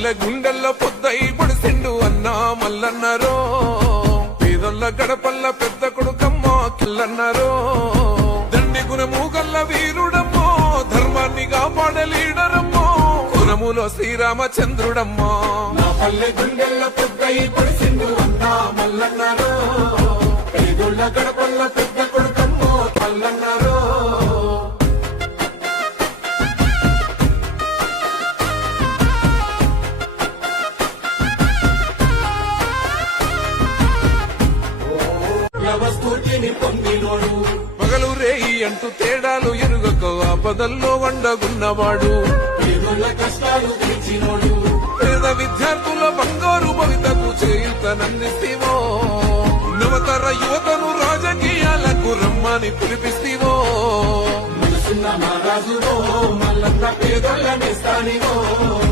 పల్లె గుండెల్లో పొద్దై పొడిసిండు అన్నా మల్లన్నారో పేదొల్ల గడపల్ల పెద్ద కొడుకమ్మో కిల్లన్నారో దండి గుణము గల్ల వీరుడమ్మో ధర్మాన్ని కాపాడే లీడరమ్మో కులములో శ్రీరామచంద్రుడమ్మో నా పల్లె గుండెల్లో పొద్దై పొడిసిండు అన్నా మల్లన్నారో పేదొల్ల గడపల్ల పెద్ద కొడుకమ్మో మల్లన్నారో స్ఫూర్తిని పొందినోడు పగలు రేయి అంటూ తేడాలు ఎరుగక ఆపదల్లో వండగున్నవాడు పేదోళ్ళ కష్టాలు తీర్చినోడు పేద విద్యార్థుల బంగారు భవితకు చేయుతనందిస్తేవో నవతర యువతను రాజకీయాలకు రమ్మని పిలిపిస్తేవో మనసున్న మహారాజువో మల్లన్న పేదోళ్ళ నేస్తానివో